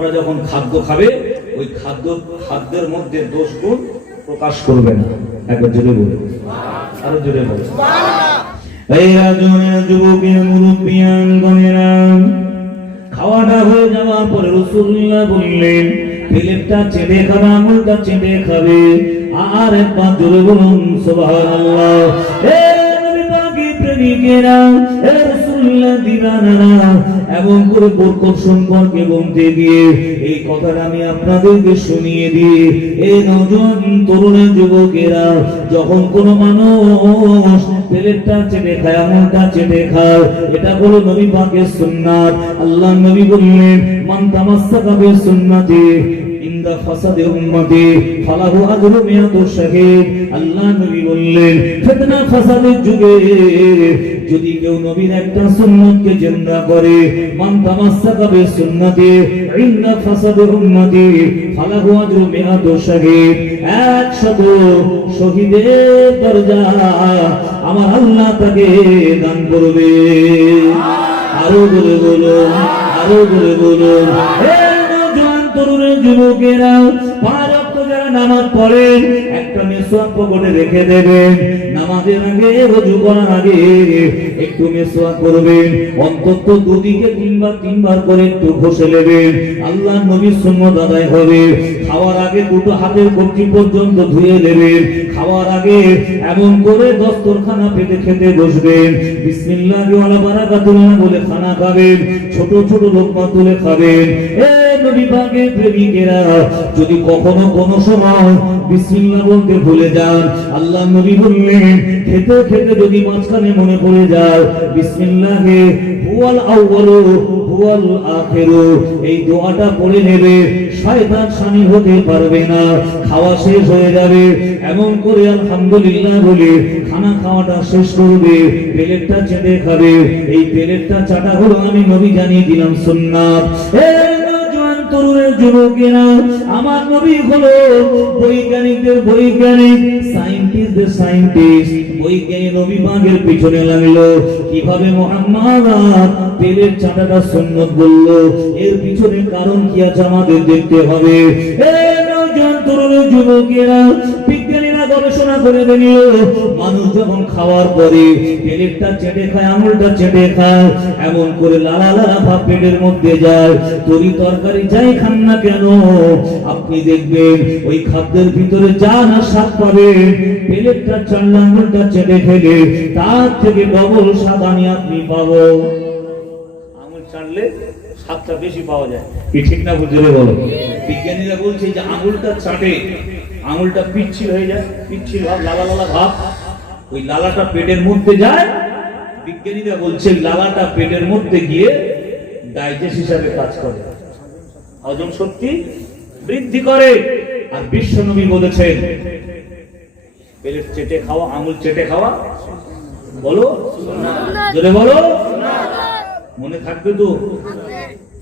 তোমরা যখন খাদ্য খাবে, ওই খাদ্য, খাদ্যের মধ্যে দোষ গুণ প্রকাশ করবে না। একবার জোরে বলে আরও জোরে খাওয়াটা হয়ে যাওয়ার পরে রসুল্লাহ বললেন চেটে খাবে, আঙুলটা খাবে। আর একবার জোরে বলুন পাকের প্রেমিকেরা এমন করে বরকত সম্পর্কে বলতে গিয়ে এই কথাটা আমি আপনাদেরকে শুনিয়ে দিই। এই নজন তরুণ যুবকেরা, যখন কোনো মানুষ প্লেটটা চেটে খায় আঙুলটা চেটে খায়, এটা হলো নবী পাকের সুন্নাত। আল্লাহ নবী বললেন, মান তামাসসাকা শাহিদ। আল্লাহ নবী বললেন, ফিতনা ফাসাদের যুগে যদি কেউ নবীর একটা সুন্নতকে জিন্দা করে, মান তামাসসাকা বিসুন্নতি ইন্দা ফাসাদে উম্মতি, ফালাহু আজরু মিয়াতু শাহিদ 100 শহীদের দরজা আমার আল্লাহ তাকে দান করবে। আরও বলে বলুন, আরও বলে বলুন, হে নওজোয়ান তরুণের যুবকেরা নামাজ পড়েন, একটা মেসোয়াক পকেটে রেখে দেবেন। নামাজের আগে ওযু করার আগে একটু মেসোয়াক করবেন। অন্তত দুদিকে তিনবার তিনবার করে একটু ঘষে নেবেন। আল্লাহ নবীর সুন্নত আদায় হবে। খাওয়ার আগে দুটো হাতের কবজি পর্যন্ত ধুয়ে নেবেন। খাওয়ার আগে এমন করে দস্তরখানা পেতে খেতে বসবেন। বিসমিল্লাহ বলে খানা খাবেন। ছোট ছোট লোকমা তুলে খাবেন। এ পাকের প্রেমিকেরা, যদি কখনো কোনো সময় বিসমিল্লাহ বলতে ভুলে যান, আল্লাহ নবী বললেন, খেতে খেতে যদি মাঝখানে মনে পড়ে যায়, বিসমিল্লাহে হুয়াল আউয়ালু, হুয়াল আখিরু, এই দোয়াটা পড়ে নেবে, শয়তান শামিল হতে পারবে না, খাওয়া শেষ হয়ে যাবে, এমন করে আলহামদুলিল্লাহ বলে খানা খাওয়াটা শেষ করবে, প্লেটটা চেটে খাবে, এই প্লেটটা চাটা হলো আমি নবী জানিয়ে দিলাম সুন্নাত। তরুণের যুবকেরা, আমার নবী হলো বৈজ্ঞানিকদের বৈজ্ঞানিক সায়েন্টিস্টদের সায়েন্টিস্ট বৈজ্ঞানিক নবী পাকের পিছনে লাগল। কীভাবে মোহাম্মদ পেলের চাটাটা সুন্নত বলল? এর পিছনে কারণ কি আছে আমাদের দেখতে হবে। এ নওজোয়ান তরুণ যুবকেরা বিজ্ঞানীরা গবেষণা করে দেখল মানুষ যখন খাওয়ার পরে পেলেটটা চেটে খায়, আঙুলটা চেটে খায়, এমন করে লালা লালা ভাব পেটের মধ্যে যায়। তরি তরকারি যাই খান না কেন, আপনি দেখবেন ওই খাদ্যের ভিতরে যা না স্বাদ পাবেন পেলেটটা চান্না আঙুলটা চেটে খেলে, তার থেকে ডবল স্বাদ আমি আপনি পাবো। আঙুল চাটলে স্বাদটা বেশি পাওয়া যায়। কি ঠিক না বুঝলে বলো? বিজ্ঞানীরা বলছে যে আঙুলটা চাটে, আঙুলটা পিচ্ছিল হয়ে যায়, পিচ্ছিল ভাব, লালা লালা ভাব। ওই লালাটা পেটের মধ্যে যায়, বিজ্ঞানীরা বলছে লালাটা পেটের মধ্যে গিয়ে ডাইজেস্ট হিসাবে কাজ করে। হজম শক্তি বৃদ্ধি করে। আর বিশ্বনবী বলেছেন পেলেট চেটে খাওয়া, আঙুল চেটে খাওয়া, বলো? জোরে বলো? মনে থাকবে তো?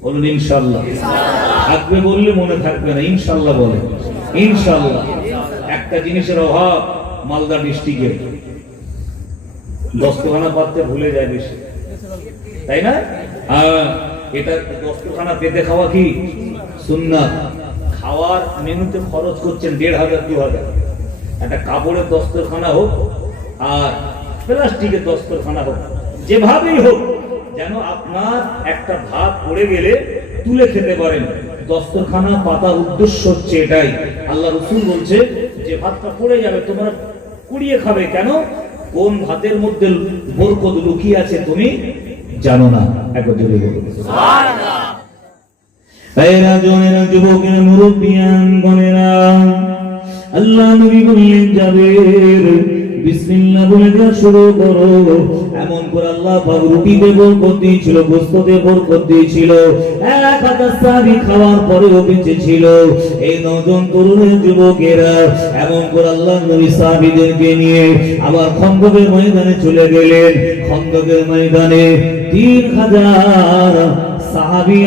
বলুন, ইনশাল্লাহ। থাকবে বললে মনে থাকবে না, ইনশাল্লাহ বলে। ইনশাল্লাহ। একটা জিনিসের অভাব মালদা ডিস্ট্রিক্টে। দস্তখানা পাততে ভুলে যায় বেশি। তাই না? এটা দস্তখানা পেতে খাওয়া কি? সুন্নাত। খাওয়ার মেনুতে খরচ করছেন দেড় হাজার, দু হাজার। একটা কাপড়ের দস্তরখানা হোক, আর প্লাস্টিকের দস্তরখানা হোক, যেভাবেই হোক, যেন আপনার একটা ভাত পড়ে গেলে তুলে খেতে পারেন। দস্তরখানা পাতার উদ্দেশ্য হচ্ছে এটাই। আল্লাহ রসুল বলছে, যে ভাতটা পড়ে যাবে, তোমরা কুড়িয়ে খাবে কেন? কোন ভাতের মধ্যে বরকত লুকিয়ে আছে তুমি জানো না? একবার আল্লাহ নবী বললেন যাবে বিসমিল্লাহ বলে শুরু করো। করে আল্লাহ পাক এক হাজার সাহাবী খাওয়ার বেঁচে ছিল। এই নজন তরুণের যুবকেরা এমন করে আল্লাহ নবী সাহাবীদেরকে নিয়ে আবার খন্দকের ময়দানে চলে গেলেন। খন্দকের ময়দানে তিন হাজার সাহাবী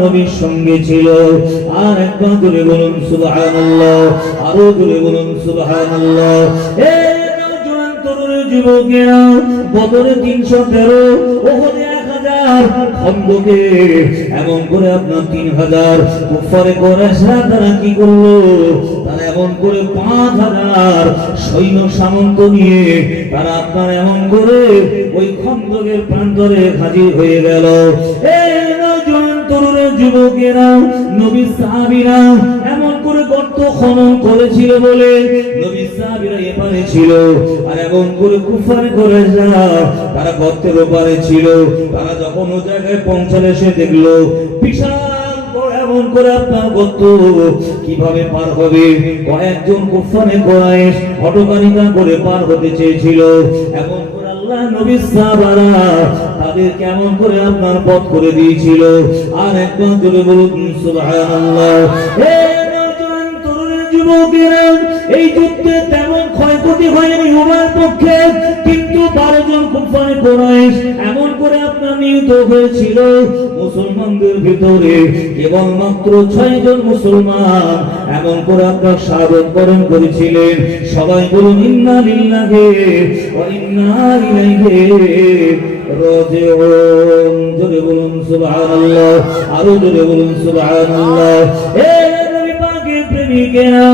নবীর সঙ্গে ছিল। আর একবার জোরে বলুন, সুবহানাল্লাহ, আরও জোরে বলুন, সুবহানাল্লাহ। যুবকেরা বদরে তিনশো তেরো এক হাজার খন্দকে এমন করে আপনার তিন হাজার তারা কি করল? তারা এমন করে পাঁচ হাজার সৈন্য সামন্ত নিয়ে তারা আপনার এমন করে ওই খন্দকের প্রান্তরে হাজির হয়ে গেল। যুবকেরা, নবী সাহাবীরা গর্ত খনন করেছিল বলে নবী সাহাবীরা এপারে ছিল। আর এমন করে কুফারে করে যা তারা গর্তের ওপারে ছিল। তারা যখন ও জায়গায় পৌঁছালে সে দেখল, বিশাল এমন করে আপনার গর্ত। কীভাবে পার হবে? কয়েকজন হটকারিতা করে পার হতে চেয়েছিল। এমন তাদের কেমন করে আপনার পথ করে দিয়েছিল। আর একবার জোরে বলুন যুবকেরা এই যুদ্ধে তেমন ক্ষয়ক্ষতি হয়নি উভয়ের পক্ষে, কিন্তু বারো জন কুফারে কোরাইশ এমন করে আপনার নিহত হয়েছিল। মুসলমানদের ভিতরে কেবলমাত্র ছয় জন মুসলমান এমন করে আপনার স্বাগত বরণ করেছিলেন। সবাই বলুন, ইন্না লিল্লাহি ওয়া ইন্না ইলাইহি রাজিউন। জোরে বলুন, সুবহানাল্লাহ। আরও জোরে বলুন, সুবহানাল্লাহ। এ পাকের প্রেমিকেরা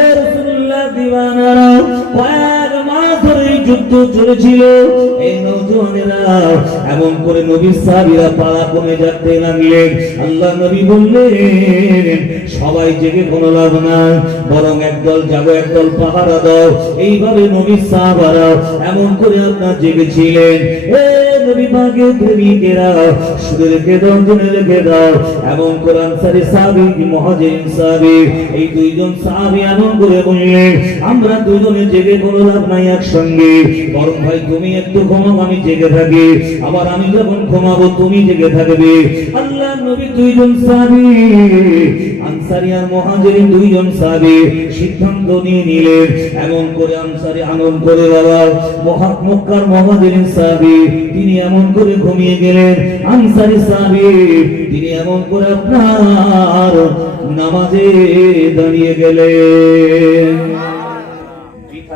এ রাসূলুল্লাহ দিওয়ানারা কয়েক মাস ধরে যুদ্ধ চলেছিল। এমন করে নবী সাহাবীরা পাড়া কমে লাগলেন। আল্লাহ নবী বললেন, সবাই জেগে কোনো লাভ নাই, বরং একদল যাব, একদল পাহারা দাও। এইভাবে নবী সাহাবারা এমন করে আপনার জেগেছিলেন। আমরা দুজনে জেগে কোনো লাভ নাই একসঙ্গে। বরং ভাই, তুমি একটু ঘুমাও, আমি জেগে থাকি। আবার আমি যখন ঘুমাবো, তুমি জেগে থাকবে। আল্লাহ নবী দুইজন সাহাবী, আনসারি আর মহাজিন দুইজন সাহাবী সিদ্ধান্ত নিয়ে নিলেন। এমন করে আনসারি আনন্দ করে বাবা মক্কার মহাজিন সাহাবী, তিনি এমন করে ঘুমিয়ে গেলেন। আনসারি সাহাবী, তিনি এমন করে আপনার নামাজে দাঁড়িয়ে গেলেন।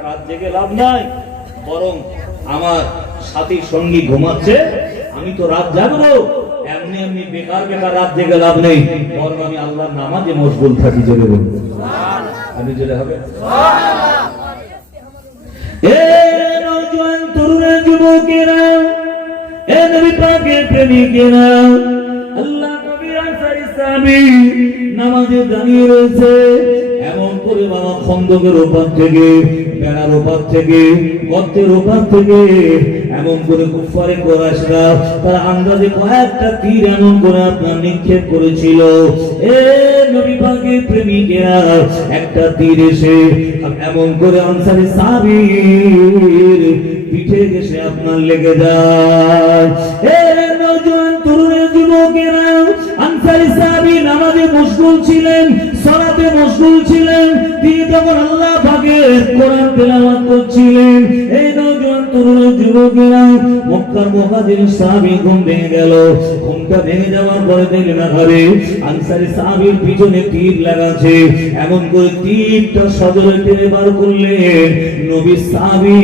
রাত জেগে লাভ নাই, বরং আমার সাথী সঙ্গী ঘুমাচ্ছে, আমি তো রাত জাগবো। এমনি এমনি বেকার বেকার রাত জেগে লাভ নেই। বরং আমি আল্লাহর নামাজে মশগুল থাকি বলব আমি জেলে হবে? এ নওজোয়ান যুবকেরা, এ নবী পাকের প্রেমিকেরা, আল্লাহ নামাজে দাঁড়িয়ে রয়েছে। করে বাবা, খন্দকের ওপার থেকে, বেড়ার ওপার থেকে, গর্তের ওপার থেকে, এমন করে কুফারে কোরাইশরা তারা আন্দাজে কয়েকটা তীর এমন করে আপনার নিক্ষেপ করেছিল। এ নবী পাকের প্রেমিকেরা, একটা তীর এসে এমন করে আনসারি সাবির পিঠে এসে আপনার লেগে যায়। এ নওজোয়ান তরুণের যুবকেরা, আনসারি নামাজে মশগুল ছিলেন সালাতে মশগুল ছিলেন। তিনি তখন আল্লাহ পাকের কোরআন তেলাওয়াত করছিলেন। এই তরুণের যুবকেরা মক্কার মুহাজির সাহাবী ঘুম ভেঙে গেল। ঘুমটা ভেঙে যাওয়ার পরে দেখলেন ঘরে? আনসারি সাহাবীর পিছনে তীর লাগাচ্ছে এমন করে তীরটা সজরে টেনে বার করলেন নবী সাহাবী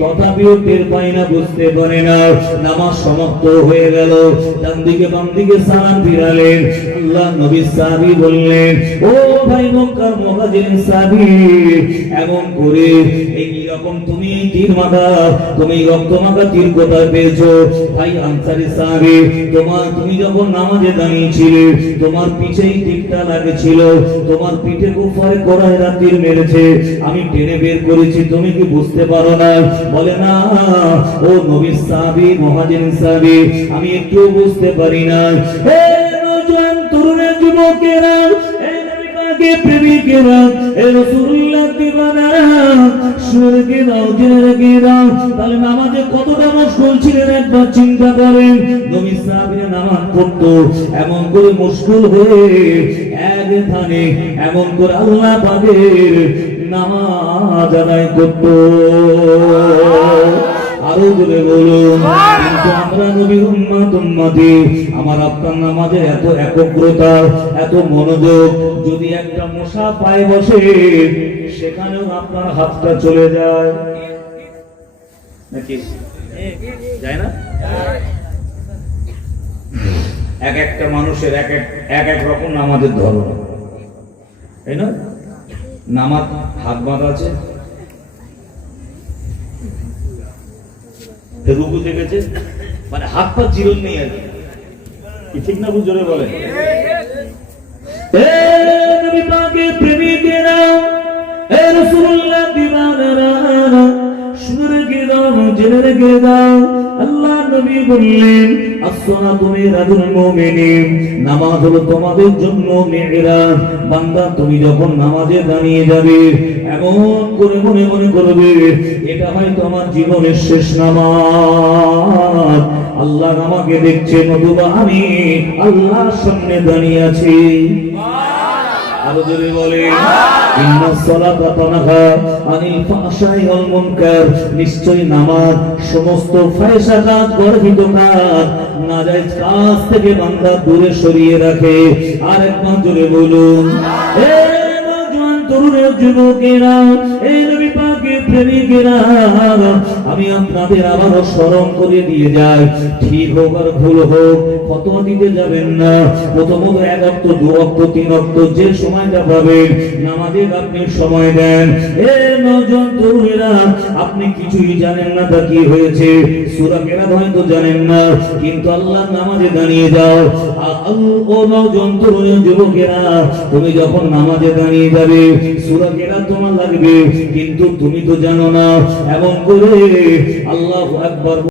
তথাপিও টের পায় না, বুঝতে পারে না। নামাজ সমাপ্ত হয়ে গেল। ডান দিকে বাম দিকে সালাম ফিরালেন। আল্লাহ নবী সাহাবী বললেন, ও ভাই মক্কার মুহাজির সাহাবী, এমন করে এই তুমি তীর মাথা তুমি রক্ত মাখা তীর কোথায় পেয়েছ? ভাই আনসারি সাহাবী তোমার, তুমি যখন নামাজে দাঁড়িয়েছিলে, তোমার পিছেই তীরটা লাগেছিল। তোমার পিঠে কুফারে তীর মেরেছে। আমি টেনে বের করেছি, তুমি কি বুঝতে পারো না? বলে, না, ও নবী সাহাবী, মহাজিন সাহাবী, আমি একটু বুঝতে পারি না। হে নওজোয়ান তরুণের যুবকেরা চিন্তা করেন। নবী সাহাবীরা নামাজ পড়তো, এমন করে মশগুল হয়ে এক থানে এমন করে আল্লাহ পাকের নামাজ আদায় করতো। আরও জোরে বলুন কিন্তু আমরা নবীর আমার আপনার নামাজে এত একগ্রতা এত মনোযোগ যদি একটা মশা পায়ে বসে সেখানেও আপনার হাতটা চলে যায়। নাকি? যায় না? এক একটা মানুষের এক এক এক এক রকম নামাজের ধরন। তাই না নামাজ হাত বাঁধা আছে? রুকু গেছে মানে হাত পা চিরন নেই আর কি। ঠিক না বুঝ বলে আল্লাহ নবী বললেন নামাজ হলো তোমাদের জন্য মেয়েরাজ। বান্দা, তুমি যখন নামাজে দাঁড়িয়ে যাবে, এমন করে মনে মনে করবে, এটা হয়তো আমার জীবনের শেষ নামাজ। আল্লাহ আমাকে দেখছে নতুবা আমি আল্লাহর সামনে দাঁড়িয়ে আছি। আরও জোরে বলে ইন্না সলাতা তানহা আনিল ফাহশাই ওয়াল মুনকার। নিশ্চয়ই নামাজ সমস্ত ফায়সা কাজ গর্হিত কাজ। নাজায়েজ কাজ থেকে বান্দা দূরে সরিয়ে রাখে। আর একবার জোরে বলুন এ নওজোয়ান যুবকেরা নবী পাকের প্রেমিকেরা আমি আপনাদের আবারও স্মরণ করে দিয়ে যাই। ঠিক হোক আর ভুল হোক, ফতোয়া দিতে যাবেন না। প্রথমত এক অক্ত, দু অক্ত, তিন অক্ত, যে সময়টা পাবেন, নামাজের আপনি সময় দেন। এ নজন তরুণেরা, আপনি কিছুই জানেন না তা কি হয়েছে। সূরা কেরাত হয়তো জানেন না, কিন্তু আল্লাহ নামাজে দাঁড়িয়ে যাও। ও নজন তরুণ যুবকেরা, তুমি যখন নামাজে দাঁড়িয়ে যাবে, সূরা কেরাত তোমার লাগবে, কিন্তু তুমি তো জানো না। এমন করে আল্লাহু আকবার